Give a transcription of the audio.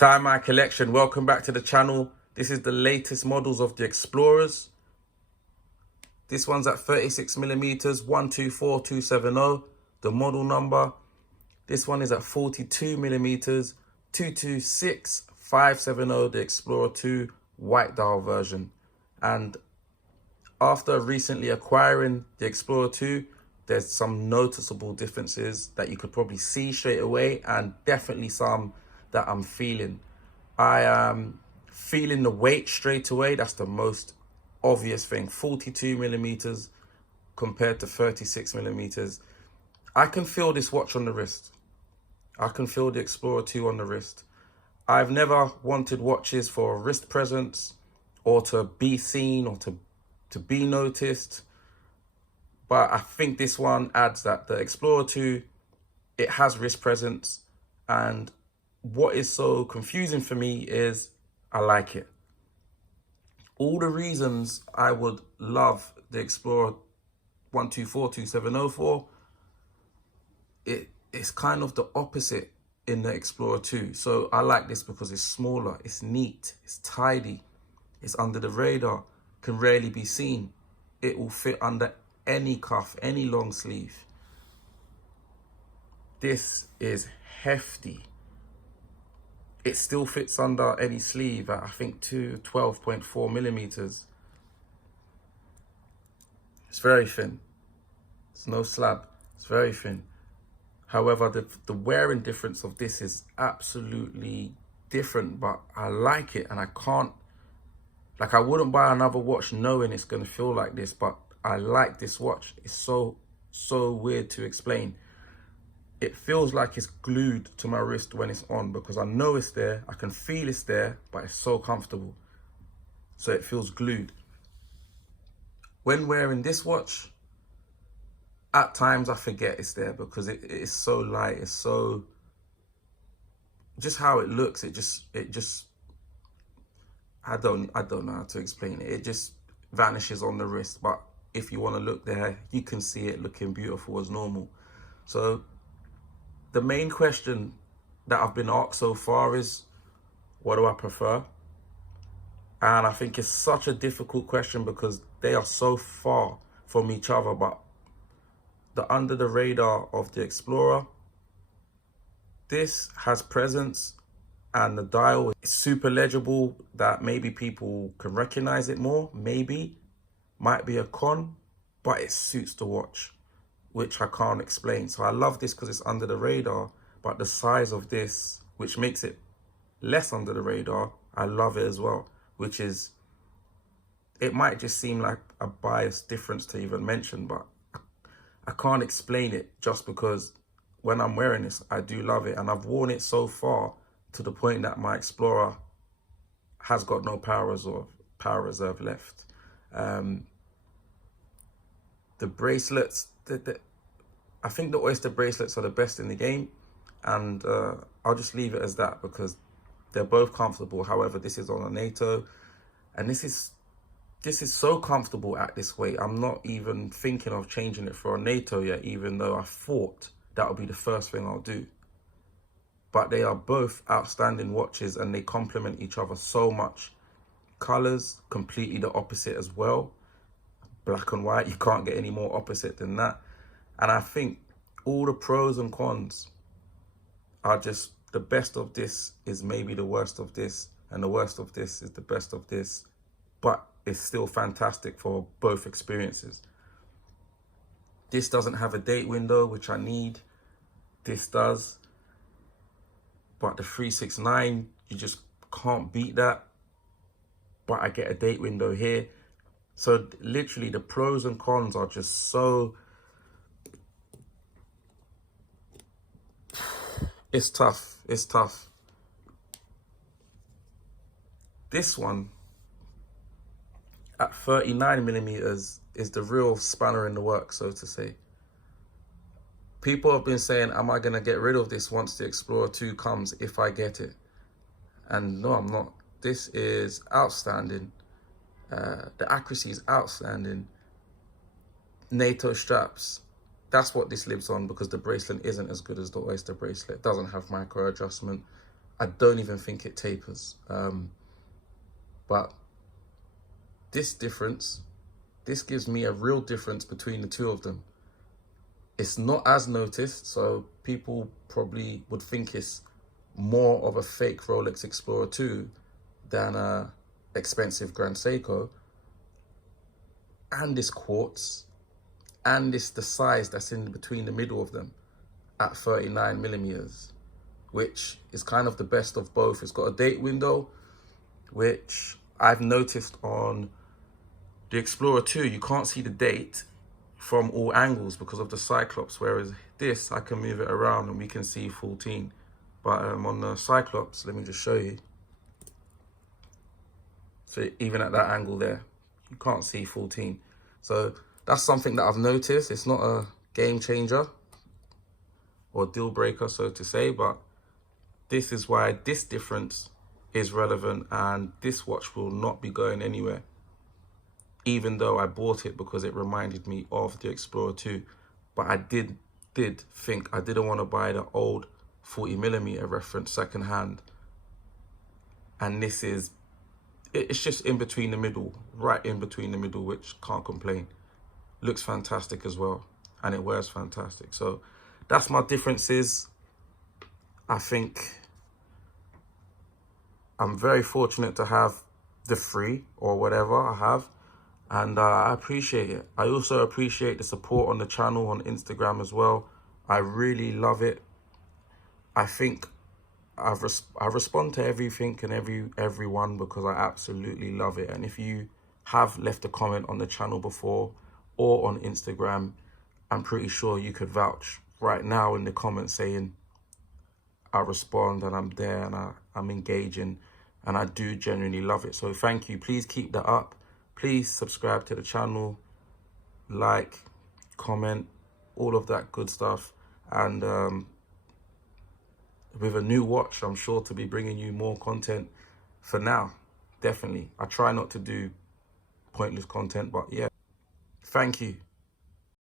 Time My Collection, welcome back to the channel. This is the latest models of the Explorers. This one's at 36mm, 124270, the model number. This one is at 42mm, 226570, the Explorer II white dial version. And after recently acquiring the Explorer II, there's some noticeable differences that you could probably see straight away, and definitely some that I'm feeling. I am feeling the weight straight away. That's the most obvious thing. 42mm compared to 36mm. I can feel this watch on the wrist. I can feel the Explorer II on the wrist. I've never wanted watches for wrist presence or to be seen or to be noticed. But I think this one adds that. The Explorer II, it has wrist presence, and what is so confusing for me is I like it. All the reasons I would love the Explorer 124270 for, it's kind of the opposite in the Explorer 2. So I like this because it's smaller, it's neat, it's tidy, it's under the radar, can rarely be seen. It will fit under any cuff, any long sleeve. This is hefty. It still fits under any sleeve at, I think, 12.4mm. It's very thin. It's no slab. It's very thin. However, the wearing difference of this is absolutely different, but I like it, and I can't, like, I wouldn't buy another watch knowing it's going to feel like this, but I like this watch. It's so weird to explain. It feels like it's glued to my wrist when it's on, because I know it's there, I can feel it's there, but it's so comfortable. So it feels glued. When wearing this watch, at times I forget it's there because it is so light, it's so, just how it looks, it just, I don't know how to explain it. It just vanishes on the wrist, but if you want to look there, you can see it looking beautiful as normal. So the main question that I've been asked so far is, what do I prefer? And I think it's such a difficult question because they are so far from each other. But the under the radar of the Explorer, this has presence, and the dial is super legible that maybe people can recognize it more. Maybe, might be a con, but it suits the watch, which I can't explain. So I love this because it's under the radar, but the size of this, which makes it less under the radar, I love it as well, which is, it might just seem like a biased difference to even mention, but I can't explain it just because when I'm wearing this, I do love it. And I've worn it so far to the point that my Explorer has got no power reserve left. The bracelets, I think the Oyster bracelets are the best in the game, and I'll just leave it as that because they're both comfortable. However, this is on a NATO, and this is so comfortable at this weight. I'm not even thinking of changing it for a NATO yet, even though I thought that would be the first thing I'll do. But they are both outstanding watches, and they complement each other so much. Colors, completely the opposite as well. Black and white, you can't get any more opposite than that. And I think all the pros and cons are just, the best of this is maybe the worst of this, and the worst of this is the best of this, but it's still fantastic for both experiences. This doesn't have a date window, which I need. This does. But the 369, you just can't beat that. But I get a date window here. So literally the pros and cons are just so, it's tough, it's tough. This one at 39mm is the real spanner in the works, so to say. People have been saying, am I gonna get rid of this once the Explorer 2 comes, if I get it? And no, I'm not. This is outstanding. The accuracy is outstanding. NATO straps, that's what this lives on, because the bracelet isn't as good as the Oyster bracelet. It doesn't have micro adjustment. I don't even think it tapers. But this difference, this gives me a real difference between the two of them. It's not as noticed, so people probably would think it's more of a fake Rolex Explorer II than a expensive Grand Seiko. And it's quartz, and it's the size that's in between the middle of them at 39mm, which is kind of the best of both. It's got a date window, which I've noticed on the Explorer 2, you can't see the date from all angles because of the Cyclops, whereas this, I can move it around and we can see 14. But on the Cyclops, let me just show you. So even at that angle there, you can't see 14. So that's something that I've noticed. It's not a game changer or deal breaker, so to say, but this is why this difference is relevant, and this watch will not be going anywhere, even though I bought it because it reminded me of the Explorer 2. But I did think I didn't want to buy the old 40mm reference secondhand, and this is, it's just in between the middle, right in between the middle, which can't complain. Looks fantastic as well, and it wears fantastic. So that's my differences. I think I'm very fortunate to have the free or whatever I have, and I appreciate it. I also appreciate the support on the channel on Instagram as well. I really love it. I think I respond to everything and everyone because I absolutely love it. And if you have left a comment on the channel before or on Instagram, I'm pretty sure you could vouch right now in the comments saying I respond and I'm there and I'm engaging, and I do genuinely love it. So thank you. Please keep that up. Please subscribe to the channel, like, comment, all of that good stuff. And with a new watch, I'm sure to be bringing you more content for now. Definitely. I try not to do pointless content, but yeah. Thank you.